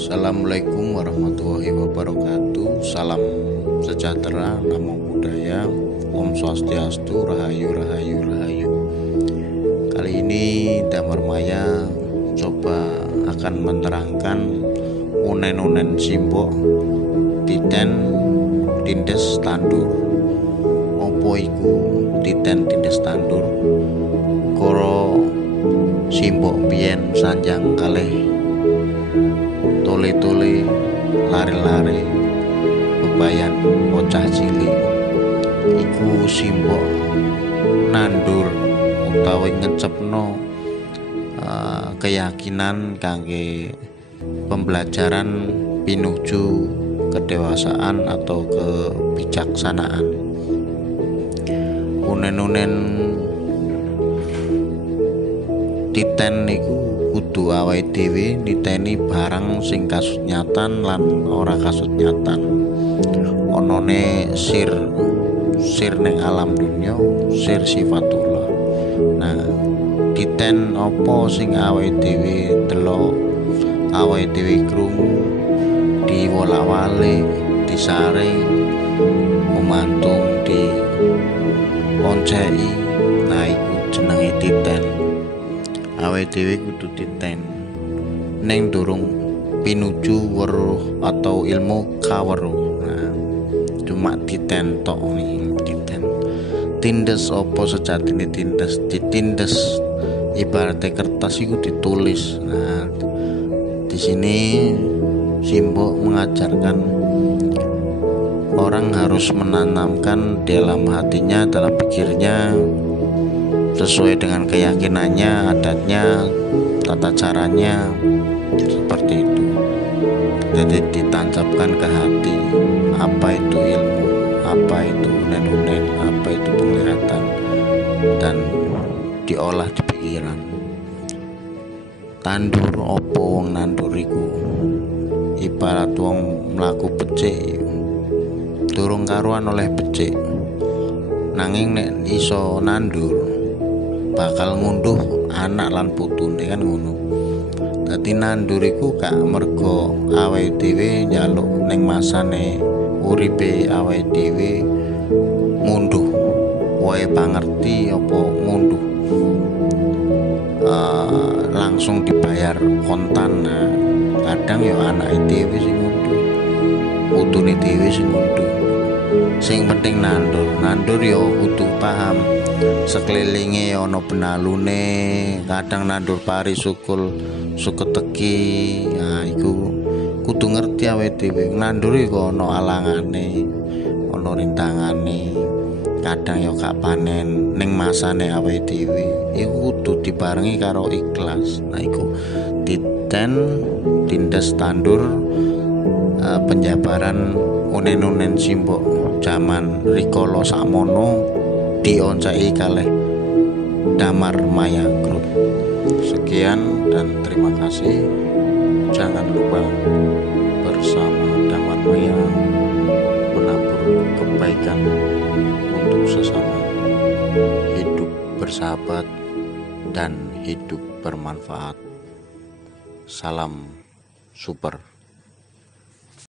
Assalamualaikum warahmatullahi wabarakatuh. Salam sejahtera, namo buddhaya, Om Swastiastu, Rahayu Rahayu Rahayu. Kali ini Damar Maya coba akan menerangkan unen-unen simbok titen tindes tandur. Opo iku titen tindes tandur? Koro simbok biyen sanjang kalih tole-tole lare-lare bebayan bocah cilik iku simbok nandur utawi ngecepno keyakinan kangge pembelajaran pinuju kedewasaan atau kebijaksanaan. Unen-unen titen niku kudu awake dhewe niteni barang sing kasunyatan lan ora kasunyatan. Onone sir ning alam dunya, sir sifatullah. Nah, titen apa sing awake dhewe delok, awake dhewe krungu, diwolak-walik, disaring, memantung, di onceki. Nah, iku jenenge titen. Awake dhewe kudu titen ning durung pinuju weruh atau ilmu kaweruh. Nah, cuma titen tok nih, titen. Tindes apa sejatine tindes? Ditindes ibaratnya kertas itu ditulis. Nah, di sini simbok mengajarkan orang harus menanamkan dalam hatinya, dalam pikirnya, sesuai dengan keyakinannya, adatnya, tata caranya, seperti itu. Jadi ditancapkan ke hati apa itu ilmu, apa itu unen-unen, apa itu penglihatan, dan diolah di pikiran. Tandur opo wong nandur iku ibarat wong mlaku becik, durung karuan oleh becik, nanging nek iso nandur bakal ngunduh anak lan putune, kan ngono. Dadi nandur iku gak mergo awake dhewe njaluk ning masane uripe awake dhewe ngunduh wae pangerti apa ngunduh langsung dibayar kontan. Nah, kadang ya anake dhewe sing ngunduh, putune dhewe sing ngunduh. Sing penting nandur ya kudu paham sekelilinge ana benalune. Kadang nandur pari sukul suketeki, nah iku kudu ngerti awake dhewe. Nandur iku ana alangane, ana rintangane. Kadang ya gak panen ning masane awake dhewe. Iku kudu dibarengi karo ikhlas. Nah iku titen tindes tandur, penjabaran unen-unen simbok zaman rikala sakmono dionceki kalih Damar Maya Group. Sekian dan terima kasih. Jangan lupa bersama Damar Maya menabur kebaikan untuk sesama, hidup bersahabat dan hidup bermanfaat. Salam super.